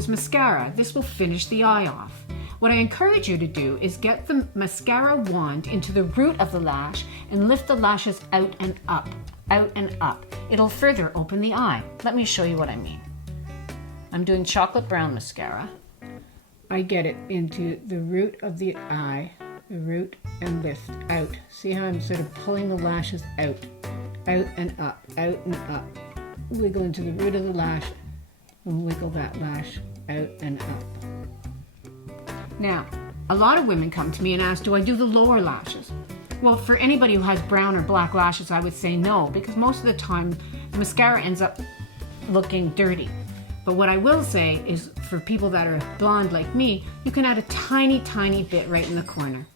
is mascara. This will finish the eye off. What I encourage you to do is get the mascara wand into the root of the lash and lift the lashes out and up, out and up. It'll further open the eye. Let me show you what I mean. I'm doing chocolate brown mascara. I get it into the root of the eye, the root, and lift out. See how I'm sort of pulling the lashes out and up, out and up. Wiggle into the root of the lash and wiggle that lash out and up. Now, a lot of women come to me and ask, do I do the lower lashes? Well, for anybody who has brown or black lashes, I would say no, because most of the time, the mascara ends up looking dirty. But what I will say is, for people that are blonde like me, you can add a tiny, tiny bit right in the corner.